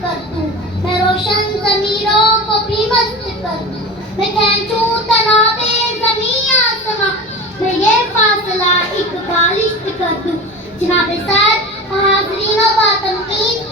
کر دوں، میں روشن ضمیروں کو بھی مست کر دوں، میں کھینچوں تنابے زمین آسماں، میں یہ فاصلہ ایک بالشت کر دوں۔ جناب صدر، حاضرین و باتمکین،